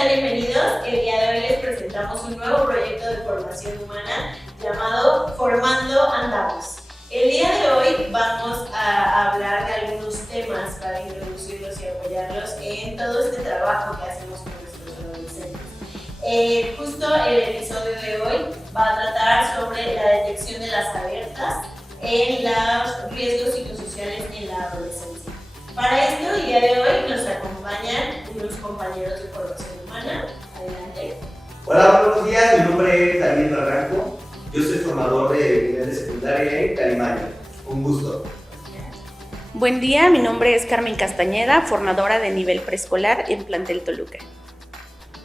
tal? Bienvenidos. El día de hoy les presentamos un nuevo proyecto de formación humana llamado Formando Andamos. El día de hoy vamos a hablar de algunos temas para introducirlos y apoyarlos en todo este trabajo que hacemos con nuestros adolescentes. Justo el episodio de hoy va a tratar sobre la detección de las alertas en los riesgos psicosociales en la adolescencia. Para esto, el día de hoy nos acompañan unos compañeros de formación humana. Adelante. Hola, buenos días. Mi nombre es Daniel Barranco. Yo soy formador de nivel de secundaria en Calimaya. Un gusto. Buen día, mi nombre es Carmen Castañeda, formadora de nivel preescolar en Plantel Toluca.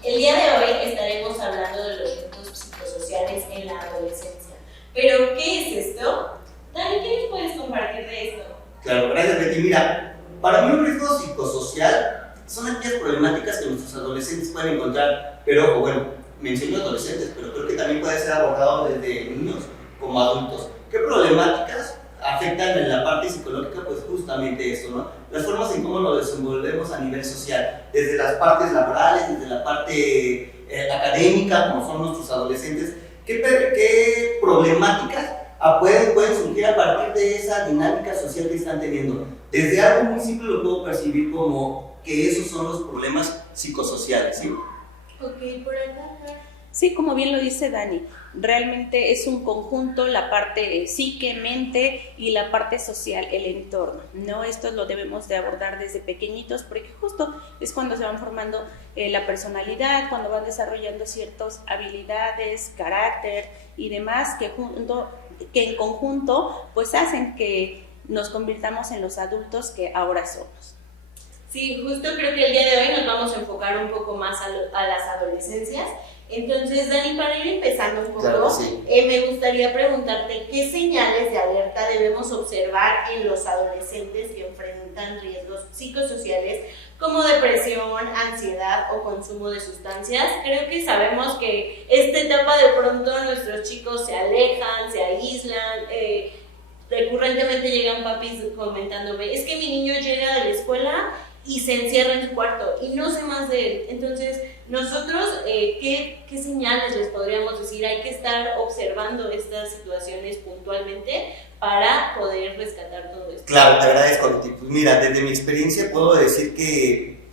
El día de hoy estaremos hablando de los riesgos psicosociales en la adolescencia. ¿Pero qué es esto? Dani, ¿qué nos puedes compartir de esto? Claro, gracias, Betty. Mira, para mí un riesgo psicosocial son aquellas problemáticas que nuestros adolescentes pueden encontrar, pero ojo, bueno, menciono adolescentes, pero creo que también puede ser abordado desde niños como adultos. ¿Qué problemáticas afectan en la parte psicológica? Pues justamente esto, ¿no? Las formas en cómo nos desenvolvemos a nivel social, desde las partes laborales, desde la parte académica, como son nuestros adolescentes. ¿Qué problemáticas pueden surgir a partir de esa dinámica social que están teniendo? Desde algo muy simple lo puedo percibir como que esos son los problemas psicosociales, ¿sí? Ok, por acá. Sí, como bien lo dice Dani, realmente es un conjunto, la parte psique, mente y la parte social, el entorno, ¿no? Esto lo debemos de abordar desde pequeñitos porque justo es cuando se van formando la personalidad, cuando van desarrollando ciertas habilidades, carácter y demás que en conjunto pues hacen que nos convirtamos en los adultos que ahora somos. Sí, justo creo que el día de hoy nos vamos a enfocar un poco más a las adolescencias. Entonces, Dani, para ir empezando un poco, claro, sí. Me gustaría preguntarte qué señales de alerta debemos observar en los adolescentes que enfrentan riesgos psicosociales como depresión, ansiedad o consumo de sustancias. Creo que sabemos que esta etapa de pronto nuestros chicos se alejan, se aíslan, recurrentemente llegan papis comentándome, es que mi niño llega de la escuela y se encierra en su cuarto y no sé más de él. Entonces, nosotros, ¿qué señales les podríamos decir? Hay que estar observando estas situaciones puntualmente para poder rescatar todo esto. Claro, te agradezco, Betty. Pues mira, desde mi experiencia puedo decir que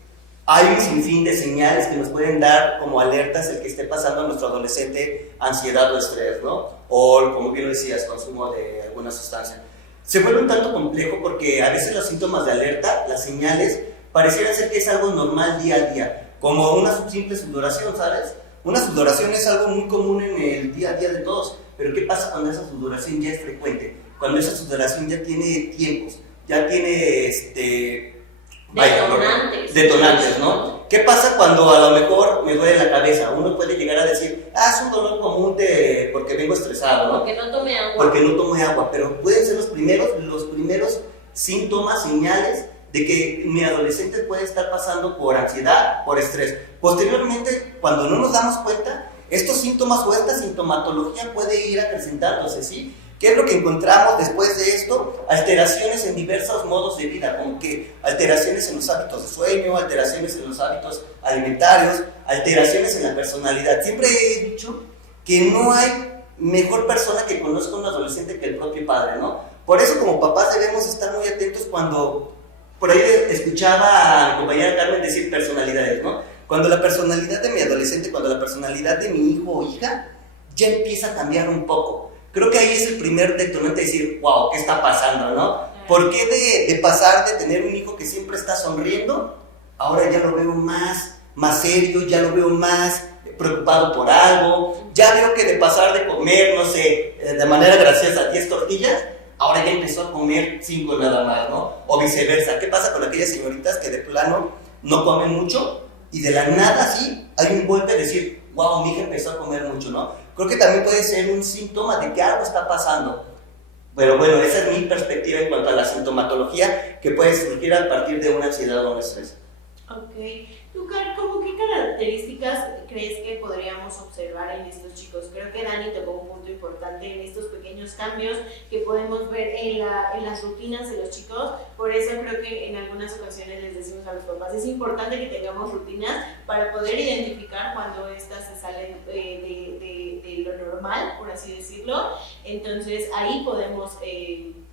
hay un sinfín de señales que nos pueden dar como alertas el que esté pasando a nuestro adolescente ansiedad o estrés, ¿no? O, como bien lo decías, consumo de alguna sustancia. Se vuelve un tanto complejo porque a veces los síntomas de alerta, las señales, pareciera ser que es algo normal día a día, como una simple sudoración, ¿sabes? Una sudoración es algo muy común en el día a día de todos, pero ¿qué pasa cuando esa sudoración ya es frecuente? Cuando esa sudoración ya tiene tiempos, ya tiene detonantes, ¿no? ¿Qué pasa cuando a lo mejor me duele la cabeza? Uno puede llegar a decir, es un dolor común porque vengo estresado, ¿no? Porque no tomé agua. Porque no tomé agua, pero pueden ser los primeros síntomas, señales de que mi adolescente puede estar pasando por ansiedad, por estrés. Posteriormente, cuando no nos damos cuenta, estos síntomas o esta sintomatología puede ir acrecentándose, ¿sí? ¿Qué es lo que encontramos después de esto? Alteraciones en diversos modos de vida, como que alteraciones en los hábitos de sueño, alteraciones en los hábitos alimentarios, alteraciones en la personalidad. Siempre he dicho que no hay mejor persona que conozca a un adolescente que el propio padre, ¿no? Por eso como papás debemos estar muy atentos cuando... Por ahí escuchaba a mi compañera Carmen decir personalidades, ¿no? Cuando la personalidad de mi adolescente, cuando la personalidad de mi hijo o hija ya empieza a cambiar un poco. Creo que ahí es el primer detonante de decir, wow, ¿qué está pasando, no? ¿Por qué de pasar de tener un hijo que siempre está sonriendo, ahora ya lo veo más serio, ya lo veo más preocupado por algo, ya veo que de pasar de comer, no sé, de manera graciosa 10 tortillas, ahora ya empezó a comer 5 nada más, ¿no? O viceversa. ¿Qué pasa con aquellas señoritas que de plano no comen mucho y de la nada así hay un golpe de decir, wow, mi hija empezó a comer mucho, ¿no? Creo que también puede ser un síntoma de que algo está pasando. Pero bueno, esa es mi perspectiva en cuanto a la sintomatología que puede surgir a partir de una ansiedad o un estrés. Ok. ¿Tú, ¿cómo qué características crees que podríamos observar en estos chicos? Creo que Dani tocó un punto importante en estos pequeños pequeños cambios que podemos ver en las rutinas de los chicos. Por eso creo que en algunas ocasiones les decimos a los papás, es importante que tengamos rutinas para poder identificar cuando estas se salen de lo normal, por así decirlo. Entonces ahí podemos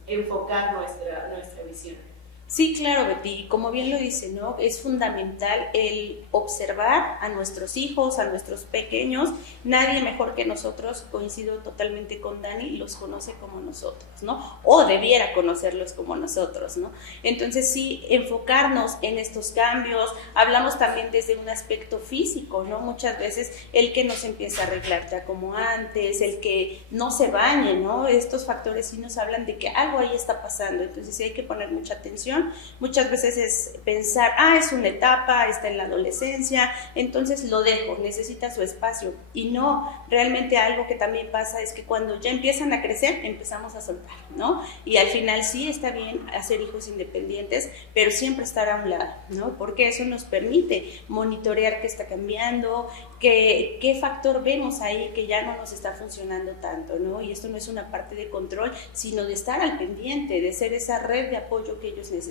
enfocar nuestra visión. Sí, claro, Betty, como bien lo dice, ¿no? Es fundamental el observar a nuestros hijos, a nuestros pequeños. Nadie mejor que nosotros, coincido totalmente con Dani, los conoce como nosotros, ¿no? O debiera conocerlos como nosotros, ¿no? Entonces sí, enfocarnos en estos cambios. Hablamos también desde un aspecto físico, ¿no? Muchas veces el que no se empieza a arreglar ya como antes, el que no se bañe, ¿no? Estos factores sí nos hablan de que algo ahí está pasando, entonces sí hay que poner mucha atención. Muchas veces es pensar, es una etapa, está en la adolescencia, entonces lo dejo, necesita su espacio. Y no, realmente algo que también pasa es que cuando ya empiezan a crecer, empezamos a soltar, ¿no? Y al final sí está bien hacer hijos independientes, pero siempre estar a un lado, ¿no? Porque eso nos permite monitorear qué está cambiando, qué factor vemos ahí que ya no nos está funcionando tanto, ¿no? Y esto no es una parte de control, sino de estar al pendiente, de ser esa red de apoyo que ellos necesitan.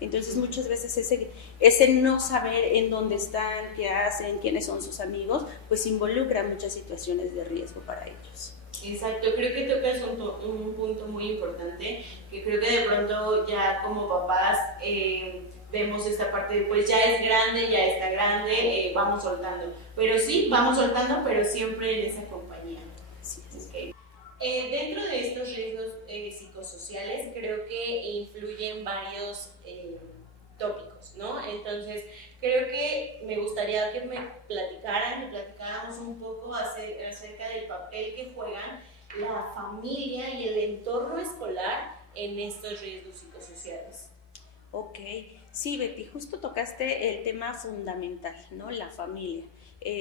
Entonces muchas veces ese no saber en dónde están, qué hacen, quiénes son sus amigos, pues involucra muchas situaciones de riesgo para ellos. Exacto, creo que tocas un punto muy importante, que creo que de pronto ya como papás vemos esta parte de pues ya es grande, ya está grande, vamos soltando. Pero sí, vamos soltando, pero siempre en esa compañía. Sí. Okay. Dentro de estos riesgos psicosociales creo que influyen varios tópicos, ¿no? Entonces creo que me gustaría que me platicáramos un poco acerca del papel que juegan la familia y el entorno escolar en estos riesgos psicosociales. Ok, sí, Betty, justo tocaste el tema fundamental, ¿no? La familia.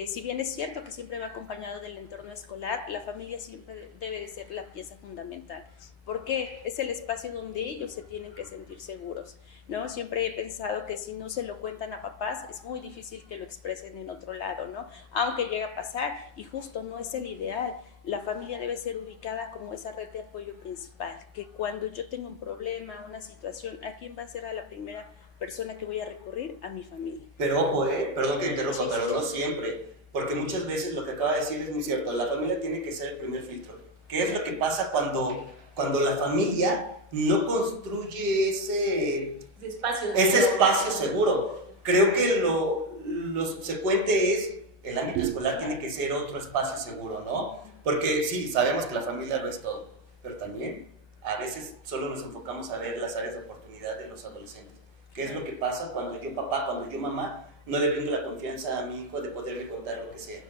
Si bien es cierto que siempre va acompañado del entorno escolar, la familia siempre debe de ser la pieza fundamental, porque es el espacio donde ellos se tienen que sentir seguros, ¿no? Siempre he pensado que si no se lo cuentan a papás, es muy difícil que lo expresen en otro lado, ¿no? Aunque llega a pasar, y justo no es el ideal. La familia debe ser ubicada como esa red de apoyo principal, que cuando yo tengo un problema, una situación, ¿a quién va a ser a la primera persona que voy a recurrir? A mi familia. Pero ojo, perdón que interrumpa, pero no siempre, porque muchas veces lo que acaba de decir es muy cierto, la familia tiene que ser el primer filtro. ¿Qué es lo que pasa cuando la familia no construye ese espacio seguro? Creo que lo subsecuente es, el ámbito escolar tiene que ser otro espacio seguro, ¿no? Porque sí, sabemos que la familia lo es todo, pero también a veces solo nos enfocamos a ver las áreas de oportunidad de los adolescentes. ¿Qué es lo que pasa cuando yo papá, cuando yo mamá no le brindo la confianza a mi hijo de poderle contar lo que sea?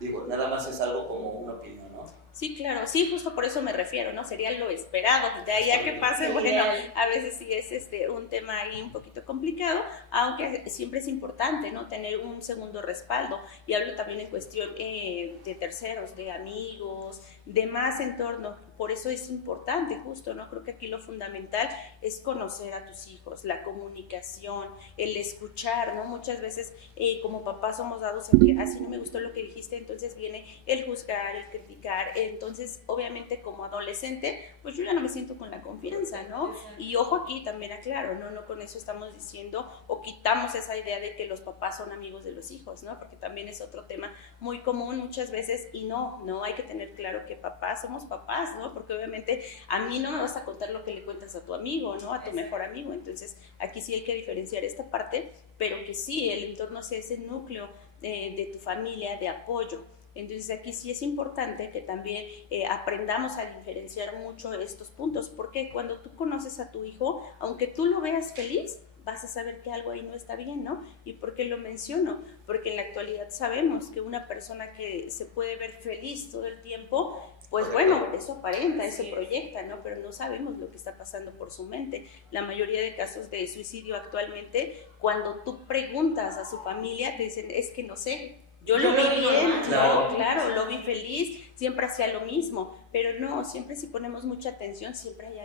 Digo, nada más es algo como una opinión, ¿no? Sí, claro, sí, justo por eso me refiero, ¿no? Sería lo esperado, de ahí a que pase, bueno, a veces sí es un tema ahí un poquito complicado, aunque siempre es importante, ¿no? Tener un segundo respaldo, y hablo también en cuestión de terceros, de amigos, de más entorno, por eso es importante, justo, ¿no? Creo que aquí lo fundamental es conocer a tus hijos, la comunicación, el escuchar, ¿no? Muchas veces como papás somos dados a que, si no me gustó lo que dijiste, entonces viene el juzgar, el criticar. Entonces obviamente como adolescente pues yo ya no me siento con la confianza, ¿no? Exacto. Y ojo aquí también aclaro, no con eso estamos diciendo o quitamos esa idea de que los papás son amigos de los hijos, ¿no? Porque también es otro tema muy común muchas veces, y no hay que tener claro que papás somos papás, ¿no? Porque obviamente a mí no me vas a contar lo que le cuentas a tu amigo, ¿no? A tu mejor amigo. Entonces aquí sí hay que diferenciar esta parte, pero que sí, el entorno sea ese núcleo de tu familia, de apoyo. Entonces aquí sí es importante que también aprendamos a diferenciar mucho estos puntos, porque cuando tú conoces a tu hijo, aunque tú lo veas feliz, vas a saber que algo ahí no está bien, ¿no? ¿Y por qué lo menciono? Porque en la actualidad sabemos que una persona que se puede ver feliz todo el tiempo, pues bueno, eso aparenta, eso proyecta, ¿no? Pero no sabemos lo que está pasando por su mente. La mayoría de casos de suicidio actualmente, cuando tú preguntas a su familia, te dicen, es que no sé, yo lo vi bien, claro, lo vi feliz, siempre hacía lo mismo, pero no, siempre si ponemos mucha atención, siempre hay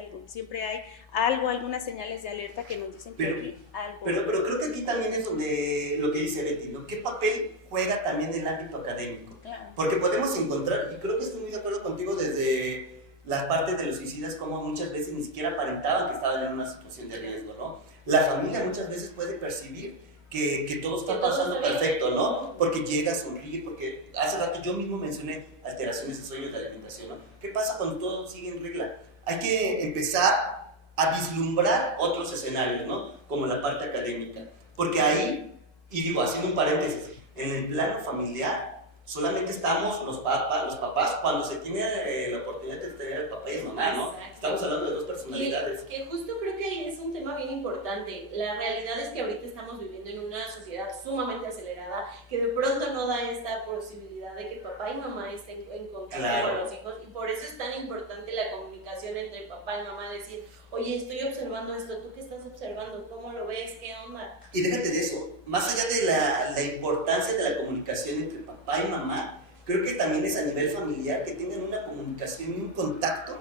algo, algunas señales de alerta que nos dicen que hay algo. Pero creo que aquí también es donde lo que dice Betty, ¿no? ¿Qué papel juega también el ámbito académico? Claro. Porque podemos encontrar, y creo que estoy muy de acuerdo contigo desde las partes de los suicidas, como muchas veces ni siquiera aparentaban que estaban en una situación de riesgo, ¿no? La familia muchas veces puede percibir que todo está pasando perfecto, ¿no? Porque llega, sonríe, porque hace rato yo mismo mencioné alteraciones de sueño, de alimentación, ¿no? ¿Qué pasa cuando todo sigue en regla? Hay que empezar a vislumbrar otros escenarios, ¿no? Como la parte académica, porque ahí, y digo, haciendo un paréntesis, en el plano familiar, solamente estamos los papás, cuando se tiene la oportunidad de tener al papá y a mamá, ¿no? Exacto. Estamos hablando de dos personalidades. Y que justo creo que ahí es un tema bien importante. La realidad es que ahorita estamos viviendo en una sociedad sumamente acelerada, que de pronto no da esta posibilidad de que papá y mamá estén en contacto con los hijos, y por eso es tan importante la comunicación entre papá y mamá, decir, oye, estoy observando esto, ¿tú qué estás observando? ¿Cómo lo ves? ¿Qué onda? Y déjate de eso, más allá de la importancia de la comunicación entre papá y mamá, creo que también es a nivel familiar que tengan una comunicación y un contacto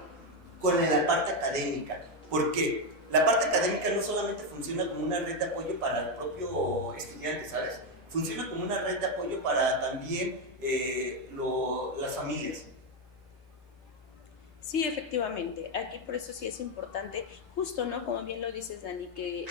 con la parte académica. Porque la parte académica no solamente funciona como una red de apoyo para el propio estudiante, ¿sabes? Funciona como una red de apoyo para también las familias. Sí, efectivamente. Aquí por eso sí es importante, justo, ¿no? Como bien lo dices, Dani, que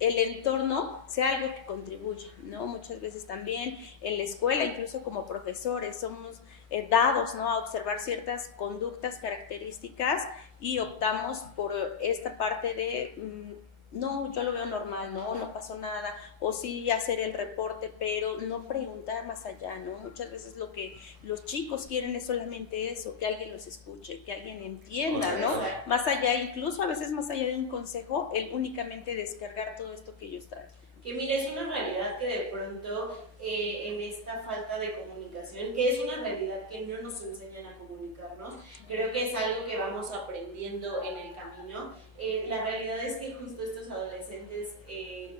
el entorno sea algo que contribuya, ¿no? Muchas veces también en la escuela, incluso como profesores, somos dados, ¿no? A observar ciertas conductas, características, y optamos por esta parte de no, yo lo veo normal, no pasó nada, o sí hacer el reporte, pero no preguntar más allá, ¿no? Muchas veces lo que los chicos quieren es solamente eso, que alguien los escuche, que alguien entienda, ¿no? Más allá, incluso a veces más allá de un consejo, el únicamente descargar todo esto que ellos traen. Que mira, es una realidad que de pronto en esta falta de comunicación, que es una realidad que no nos enseñan a comunicarnos, creo que es algo que vamos aprendiendo en el camino. La realidad es que justo estos adolescentes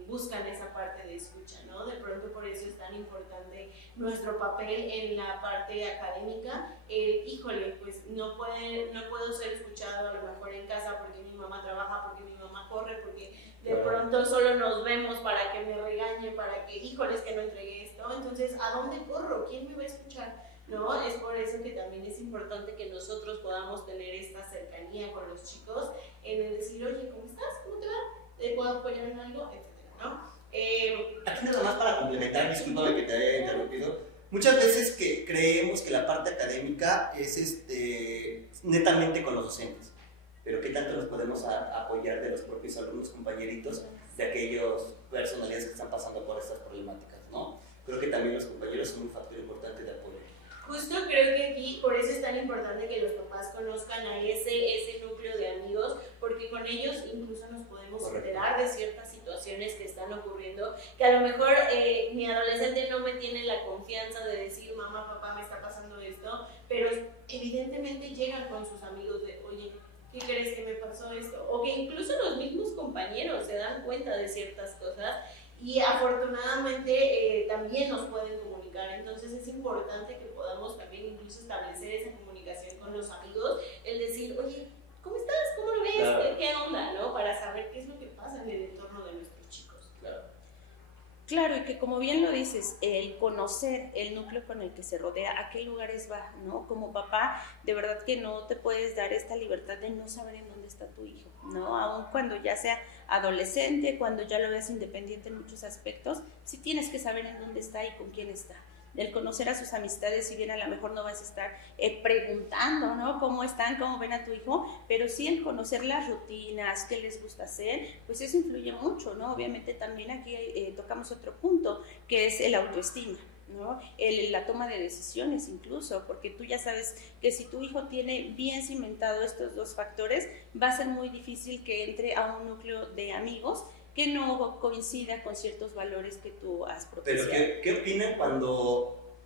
buscan esa parte de escucha, ¿no? De pronto por eso es tan importante nuestro papel en la parte académica. Híjole, pues no puedo ser escuchado a lo mejor en casa porque mi mamá trabaja, porque mi mamá corre, porque de pronto solo nos vemos para que me regañe, para que, híjoles, que no entregué esto. Entonces, ¿a dónde corro? ¿Quién me va a escuchar? ¿No? Es por eso que también es importante que nosotros podamos tener esta cercanía con los chicos en el decir, oye, ¿cómo estás? ¿Cómo te va? ¿Te puedo apoyar en algo? Etcétera, ¿no? Aquí nada más para complementar, discúlpame que te haya interrumpido. Muchas veces que creemos que la parte académica es netamente con los docentes, pero ¿qué tanto nos podemos apoyar de los propios alumnos, compañeritos, de aquellas personalidades que están pasando por estas problemáticas, ¿no? Creo que también los compañeros son un factor importante de apoyo. Justo creo que aquí, por eso es tan importante que los papás conozcan a ese núcleo de amigos, porque con ellos incluso nos podemos enterar de ciertas situaciones que están ocurriendo, que a lo mejor mi adolescente no me tiene la confianza de decir, mamá, papá, me está pasando esto, pero evidentemente llegan con sus amigos de, oye, ¿qué crees que me pasó esto? O que incluso los mismos compañeros se dan cuenta de ciertas cosas y afortunadamente también nos pueden comunicar. Entonces es importante que podamos también incluso establecer esa comunicación con los amigos, el decir, oye, ¿cómo estás? ¿Cómo lo ves? Claro. ¿Qué onda? ¿No? Para saber qué es lo que pasa en el entorno de nuestros chicos. Claro, y que como bien lo dices, el conocer el núcleo con el que se rodea, a qué lugares va, ¿no? Como papá, de verdad que no te puedes dar esta libertad de no saber en dónde está tu hijo, ¿no? Aun cuando ya sea adolescente, cuando ya lo veas independiente en muchos aspectos, sí tienes que saber en dónde está y con quién está. El conocer a sus amistades, si bien a lo mejor no vas a estar preguntando, ¿no? ¿Cómo están? ¿Cómo ven a tu hijo? Pero sí el conocer las rutinas, qué les gusta hacer, pues eso influye mucho, ¿no? Obviamente también aquí tocamos otro punto, que es el autoestima, ¿no? La toma de decisiones incluso, porque tú ya sabes que si tu hijo tiene bien cimentado estos dos factores, va a ser muy difícil que entre a un núcleo de amigos que no coincida con ciertos valores que tú has propiciado. Pero ¿qué opinan cuando,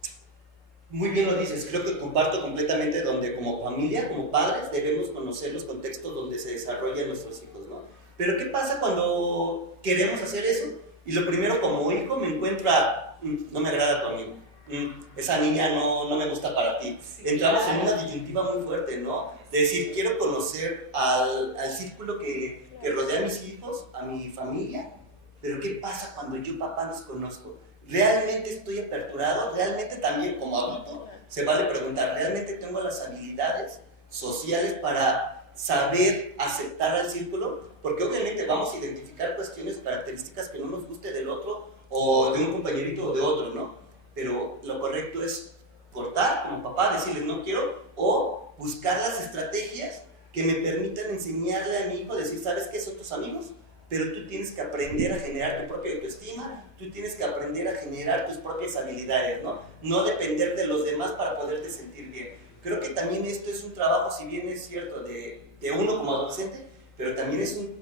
muy bien lo dices, creo que comparto completamente, donde como familia, como padres, debemos conocer los contextos donde se desarrollan nuestros hijos, ¿no? Pero ¿qué pasa cuando queremos hacer eso? Y lo primero como hijo me encuentro no me agrada tu amigo, esa niña no me gusta para ti. Sí, entramos en una disyuntiva muy fuerte, ¿no? De decir, quiero conocer al círculo que rodea a mis hijos, a mi familia, pero ¿qué pasa cuando yo, papá, los conozco? ¿Realmente estoy aperturado? ¿Realmente también como adulto se vale preguntar, ¿realmente tengo las habilidades sociales para saber aceptar al círculo, porque obviamente vamos a identificar cuestiones, características que no nos guste del otro o de un compañerito o de otro, ¿no? Pero lo correcto es cortar como papá, decirle no quiero, o buscar las estrategias que me permitan enseñarle a mi hijo, decir, ¿sabes qué? Son tus amigos, pero tú tienes que aprender a generar tu propia autoestima, tú tienes que aprender a generar tus propias habilidades, ¿no? No depender de los demás para poderte sentir bien. Creo que también esto es un trabajo, si bien es cierto, de uno como adolescente, pero también es un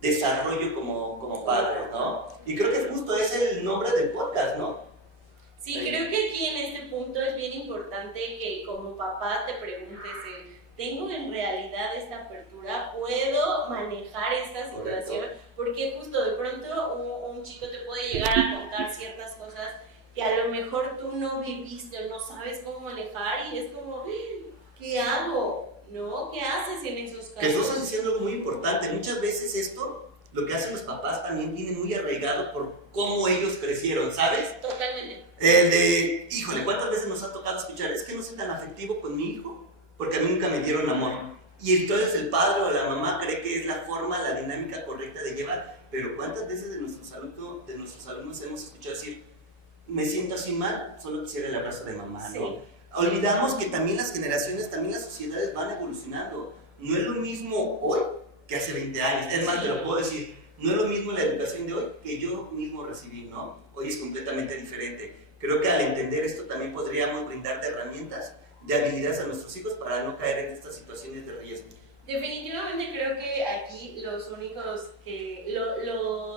desarrollo como padre, ¿no? Y creo que justo es el nombre del podcast, ¿no? Sí, creo que aquí en este punto es bien importante que como papá te preguntes, ¿tengo en realidad esta apertura? ¿Puedo manejar esta situación? Correcto. Porque justo de pronto un chico te puede llegar a contar ciertas cosas que a lo mejor tú no viviste o no sabes cómo manejar y es como, ¿qué hago? ¿No? ¿Qué haces en esos casos? Que tú estás diciendo algo muy importante. Muchas veces esto, lo que hacen los papás también viene muy arraigado por cómo ellos crecieron, ¿sabes? Totalmente. El de, híjole, ¿cuántas veces nos ha tocado escuchar? Es que no soy tan afectivo con mi hijo porque a mí nunca me dieron amor. Y entonces el padre o la mamá cree que es la forma, la dinámica correcta de llevar. Pero ¿cuántas veces de nuestros alumnos hemos escuchado decir, me siento así mal, solo quisiera el abrazo de mamá, ¿no? Sí. Olvidamos que también las generaciones, también las sociedades van evolucionando. No es lo mismo hoy que hace 20 años. Es más, te lo puedo decir, no es lo mismo la educación de hoy que yo mismo recibí, ¿no? Hoy es completamente diferente. Creo que al entender esto también podríamos brindar herramientas, de habilidades a nuestros hijos para no caer en estas situaciones de riesgo. Definitivamente creo que aquí los únicos que,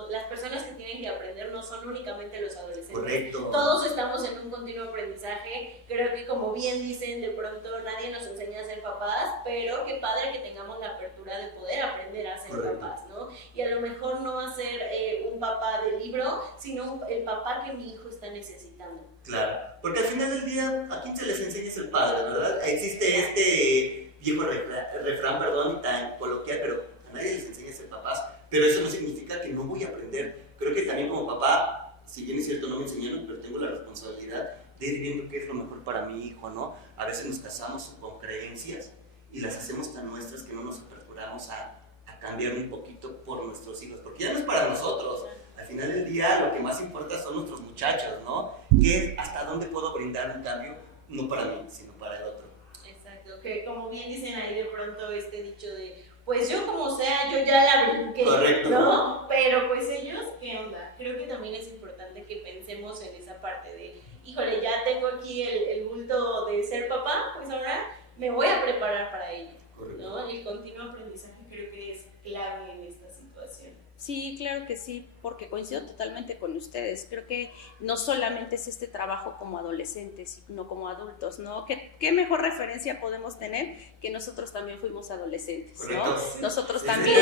las personas que tienen que aprender no son únicamente los adolescentes. Correcto. Todos estamos en un continuo aprendizaje. Creo que como bien dicen, de pronto nadie nos enseña a ser papás, pero qué padre que tengamos la apertura de poder aprender a ser Correcto. papás, ¿no? Y a lo mejor no va a ser un papá de libro, sino el papá que mi hijo está necesitando. Claro, porque al final del día, ¿a quién se les enseña es el padre, verdad? Existe este viejo refrán, perdón, y tan coloquial, pero a nadie les enseña a ser papás, pero eso no significa que no voy a aprender. Creo que también como papá, si bien es cierto no me enseñaron, pero tengo la responsabilidad de ir viendo qué es lo mejor para mi hijo, ¿no? A veces nos casamos con creencias y las hacemos tan nuestras que no nos aperturamos a cambiar un poquito por nuestros hijos, porque ya no es para nosotros. Al final del día lo que más importa son nuestros muchachos, ¿no? Que hasta dónde puedo brindar un cambio, no para mí, sino para el otro. Exacto, que como bien dicen ahí de pronto este dicho de, pues yo como sea, yo ya la brinqué, Correcto. ¿no? Pero pues ellos, ¿qué onda? Creo que también es importante que pensemos en esa parte de, híjole, ya tengo aquí el bulto de ser papá, pues ahora me voy a preparar para ello, Correcto. ¿no? El continuo aprendizaje creo que es clave en esta situación. Sí, claro que sí, porque coincido totalmente con ustedes. Creo que no solamente es este trabajo como adolescentes, sino como adultos, ¿no? ¿Qué mejor referencia podemos tener que nosotros también fuimos adolescentes, ¿no? Correcto. Nosotros Sí. también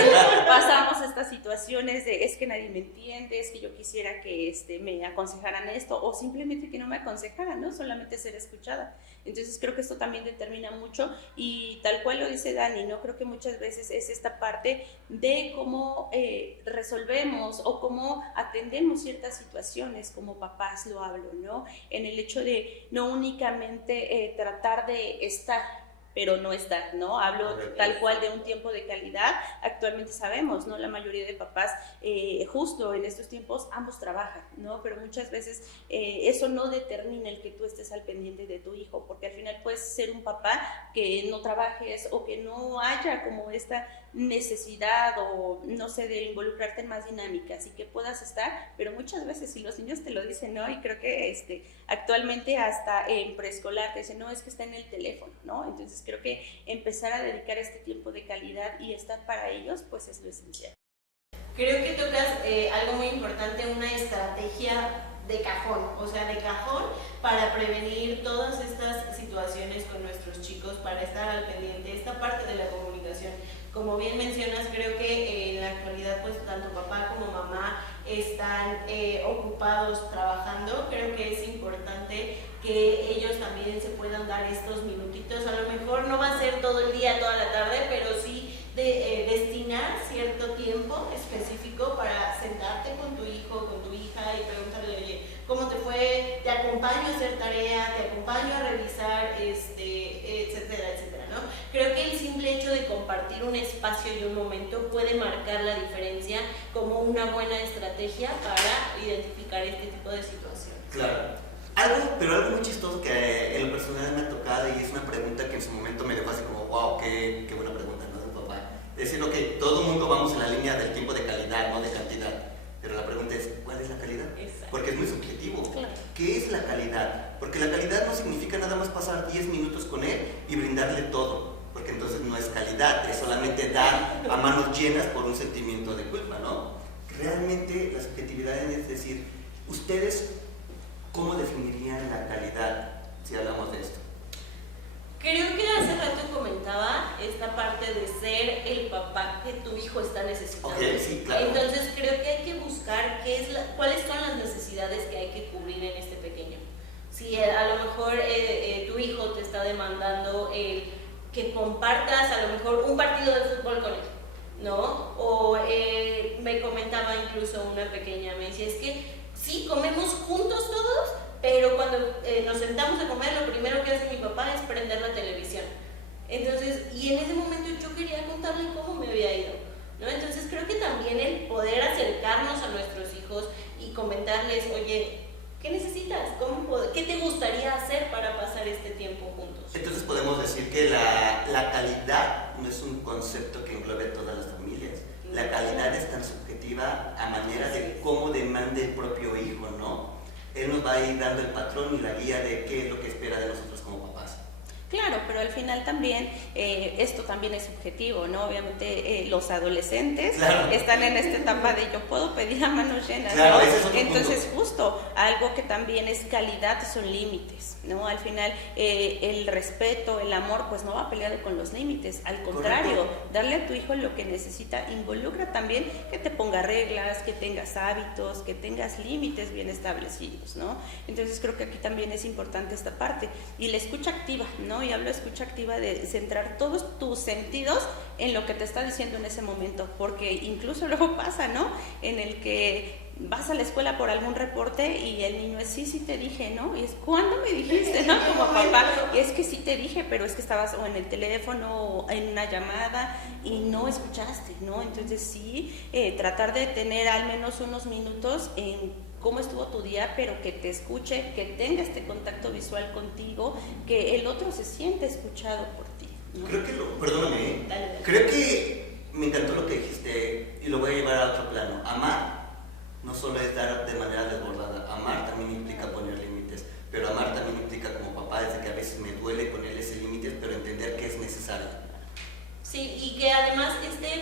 pasamos estas situaciones de es que nadie me entiende, es que yo quisiera que me aconsejaran esto, o simplemente que no me aconsejaran, ¿no? Solamente ser escuchada. Entonces creo que esto también determina mucho y tal cual lo dice Dani, ¿no? Creo que muchas veces es esta parte de cómo resolvemos o cómo atendemos ciertas situaciones, como papás lo hablo, ¿no? En el hecho de no únicamente tratar de estar, pero no estar, ¿no? Hablo tal cual de un tiempo de calidad. Actualmente sabemos, ¿no? La mayoría de papás, justo en estos tiempos, ambos trabajan, ¿no? Pero muchas veces eso no determina el que tú estés al pendiente de tu hijo, porque al final puedes ser un papá que no trabajes o que no haya como esta necesidad o, no sé, de involucrarte en más dinámicas y que puedas estar, pero muchas veces, si los niños te lo dicen, ¿no? Y creo que actualmente hasta en preescolar te dicen, no, es que está en el teléfono, ¿no? Entonces creo que empezar a dedicar este tiempo de calidad y estar para ellos, pues es lo esencial. Creo que tocas algo muy importante, una estrategia de cajón, o sea, de cajón para prevenir todas estas situaciones con nuestros chicos, para estar al pendiente, esta parte de la comunicación. Como bien mencionas, creo que en la actualidad pues tanto papá como mamá están ocupados trabajando. Creo que es importante que ellos también se puedan dar estos minutitos, a lo mejor no va a ser todo el día, toda la tarde, pero sí destinar cierto tiempo específico para sentarte con tu hijo, con tu hija y preguntarle, oye, ¿cómo te fue? ¿Te acompaño a hacer tarea? ¿Te acompaño a revisar? Etcétera, etcétera, ¿no? Creo que el compartir un espacio y un momento puede marcar la diferencia como una buena estrategia para identificar este tipo de situaciones. Claro. Pero algo muy chistoso que en lo personal me ha tocado, y es una pregunta que en su momento me dejó así como, wow, qué buena pregunta, ¿no? De papá. Es decir, ok, todo el mundo vamos en la línea del tiempo de calidad, no de cantidad. Pero la pregunta es, ¿cuál es la calidad? Exacto. Porque es muy subjetivo. Claro. ¿Qué es la calidad? Porque la calidad no significa nada más pasar 10 minutos con él y brindarle todo. Porque entonces no es calidad, es solamente dar a manos llenas por un sentimiento de culpa, ¿no? Realmente la subjetividad es decir, ustedes, ¿cómo definirían la calidad si hablamos de esto? Creo que hace rato comentaba esta parte de ser el papá que tu hijo está necesitando. Okay, sí, claro. Entonces creo que hay que buscar cuáles son las necesidades que hay que cubrir en este pequeño. Si a lo mejor tu hijo te está demandando que compartas a lo mejor un partido de fútbol con él, ¿no? O me comentaba incluso una pequeña, me decía, es que sí, comemos juntos todos, pero cuando nos sentamos a comer, lo primero que hace mi papá es prender la televisión. Entonces, y en ese momento yo quería contarle cómo me había ido, ¿no? Entonces creo que también el poder acercarnos a nuestros hijos y comentarles, oye, ¿qué necesitas? ¿Qué te gustaría hacer para pasar este tiempo juntos? Entonces podemos decir que la calidad no es un concepto que englobe a todas las familias. La calidad es tan subjetiva a manera de cómo demande el propio hijo, ¿no? Él nos va a ir dando el patrón y la guía de qué es lo que espera de nosotros como papás. Claro, pero al final también esto también es subjetivo, ¿no? Obviamente los adolescentes están en esta etapa de yo puedo pedir a manos llenas, claro, ¿no? ese es otro Entonces punto. justo algo que también es calidad son límites, ¿no? Al final el respeto, el amor, pues no va peleado con los límites, al contrario, correcto. Darle a tu hijo lo que necesita involucra también que te ponga reglas, que tengas hábitos, que tengas límites bien establecidos, ¿no? Entonces creo que aquí también es importante esta parte y la escucha activa, ¿no? Y hablo de escucha activa de centrar todos tus sentidos en lo que te está diciendo en ese momento, porque incluso luego pasa, ¿no? En el que vas a la escuela por algún reporte y el niño es sí te dije, ¿no? Y es ¿cuándo me dijiste, no? Como papá, y es que sí te dije, pero es que estabas o en el teléfono o en una llamada y no escuchaste, ¿no? Entonces sí, tratar de tener al menos unos minutos en cómo estuvo tu día, pero que te escuche, que tenga este contacto visual contigo, que el otro se siente escuchado por ti, ¿no? Creo que perdóname, Dale. creo que me encantó lo que dijiste y lo voy a llevar a otro plano. Amar no solo es dar de manera desbordada, amar también implica poner límites, pero amar también implica como papá, desde que a veces me duele ponerle ese límite, pero entender que es necesario. Sí, y que además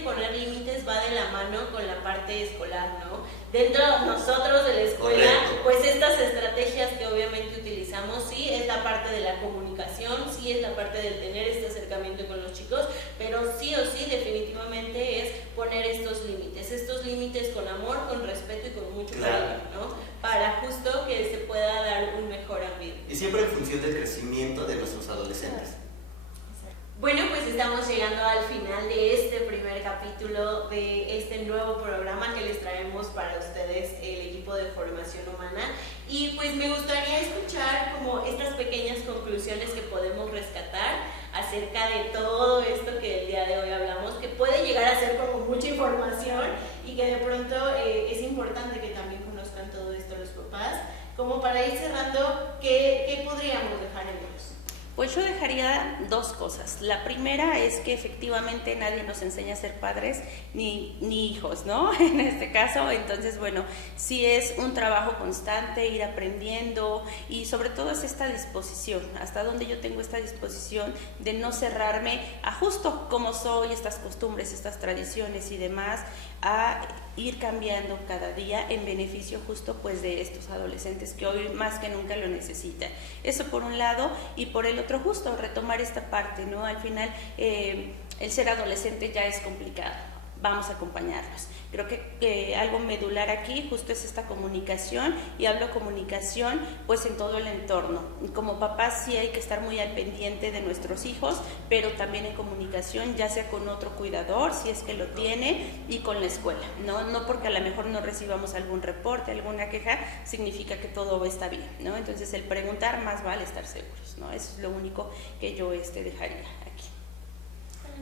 poner límites va de la mano con la parte escolar, ¿no? Dentro de nosotros de la escuela, correcto. pues estas estrategias que obviamente utilizamos, sí, es la parte de la comunicación, sí es la parte del tener este acercamiento con los chicos, pero sí o sí definitivamente es poner estos límites con amor, con respeto y con mucho cariño, ¿no? Para justo que se pueda dar un mejor ambiente. Y siempre en función del crecimiento de nuestros adolescentes. Bueno, pues estamos llegando al final de este primer capítulo de este nuevo programa que les traemos para ustedes, el equipo de formación humana. Y pues me gustaría escuchar como estas pequeñas conclusiones que podemos rescatar acerca de todo esto que el día de hoy hablamos, que puede llegar a ser como mucha información y que de pronto es importante que también conozcan todo esto los papás, como para ir cerrando, ¿qué podríamos dejar en ellos? Pues yo dejaría dos cosas. La primera es que efectivamente nadie nos enseña a ser padres ni hijos, ¿no? En este caso, entonces, bueno, sí es un trabajo constante, ir aprendiendo y sobre todo es esta disposición, hasta donde yo tengo esta disposición de no cerrarme a justo como soy, estas costumbres, estas tradiciones y demás, a ir cambiando cada día en beneficio justo pues de estos adolescentes que hoy más que nunca lo necesitan. Eso por un lado, y por el otro justo retomar esta parte, ¿no? Al final el ser adolescente ya es complicado, vamos a acompañarlos. Creo que algo medular aquí justo es esta comunicación, y hablo comunicación pues en todo el entorno. Como papás sí hay que estar muy al pendiente de nuestros hijos, pero también en comunicación, ya sea con otro cuidador, si es que lo tiene, y con la escuela. No porque a lo mejor no recibamos algún reporte, alguna queja, significa que todo está bien, ¿no? Entonces el preguntar más vale estar seguros, ¿no? Eso es lo único que yo dejaría aquí.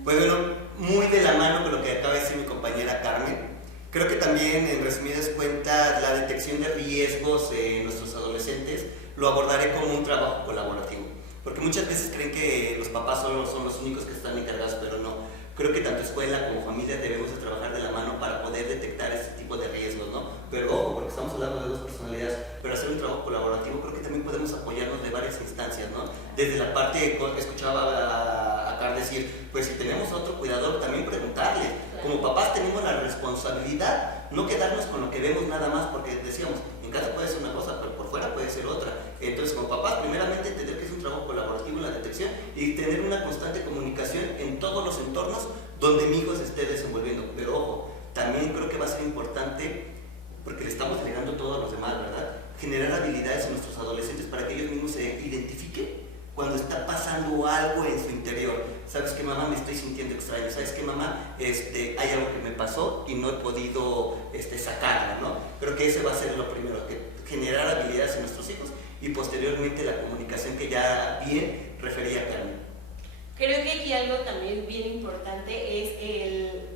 Pues bueno, muy de la mano con lo que acaba de decir mi compañera Carmen. Creo que también, en resumidas cuentas, la detección de riesgos en nuestros adolescentes lo abordaré como un trabajo colaborativo. Porque muchas veces creen que los papás solo son los únicos que están encargados, pero no. Creo que tanto escuela como familia debemos de trabajar de la mano para poder detectar este tipo de riesgos, ¿no? Pero ojo, porque estamos hablando de dos personalidades, pero hacer un trabajo colaborativo creo que también podemos apoyarnos de varias instancias, ¿no? Desde la parte, escuchaba a Car decir, pues si tenemos otro cuidador, también preguntarle. Como papás tenemos la responsabilidad, no quedarnos con lo que vemos nada más, porque decíamos, en casa puede ser una cosa, pero por fuera puede ser otra. Entonces, como papás, primeramente entender que es un trabajo colaborativo en la detección y tener una constante comunicación en todos los entornos donde mi hijo se esté desenvolviendo. Pero ojo, también creo que va a ser importante, porque le estamos delegando todo a los demás, ¿verdad? Generar habilidades en nuestros adolescentes para que ellos mismos se identifiquen cuando está pasando algo en su interior. ¿Sabes qué, mamá? Me estoy sintiendo extraño. ¿Sabes qué, mamá? Hay algo que me pasó y no he podido sacarla, ¿no? Creo que ese va a ser lo primero, que generar habilidades en nuestros hijos y posteriormente la comunicación que ya bien refería Carmen. Creo que aquí algo también bien importante es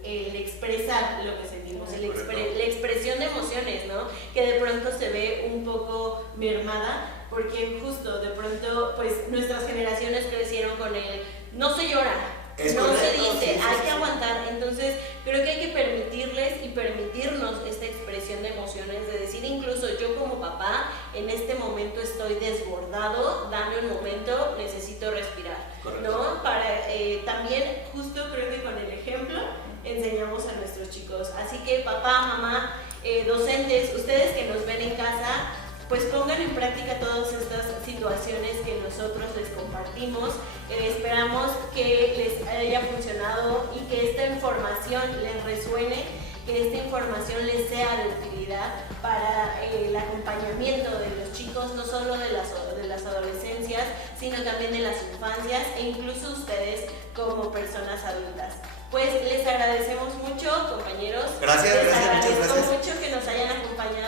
el expresar lo que sentimos, la expresión de emociones, ¿no? Que de pronto se ve un poco mermada, porque justo de pronto, pues nuestras generaciones crecieron con el no se llora, no se dice, hay que aguantar. Entonces creo que hay que permitirles y permitirnos esta expresión de emociones, de decir incluso yo como papá en este momento estoy desbordado, dame un momento, necesito respirar. Correcto. ¿No? Para también justo creo que con el ejemplo enseñamos a nuestros chicos. Así que papá, mamá, docentes, ustedes que nos ven en casa, pues pongan en práctica todas estas situaciones que nosotros les compartimos. Esperamos que les haya funcionado y que esta información les resuene, que esta información les sea de utilidad para el acompañamiento de los chicos, no solo de las adolescencias, sino también de las infancias e incluso ustedes como personas adultas. Pues les agradecemos mucho, compañeros. Gracias, les muchas gracias. mucho que nos hayan acompañado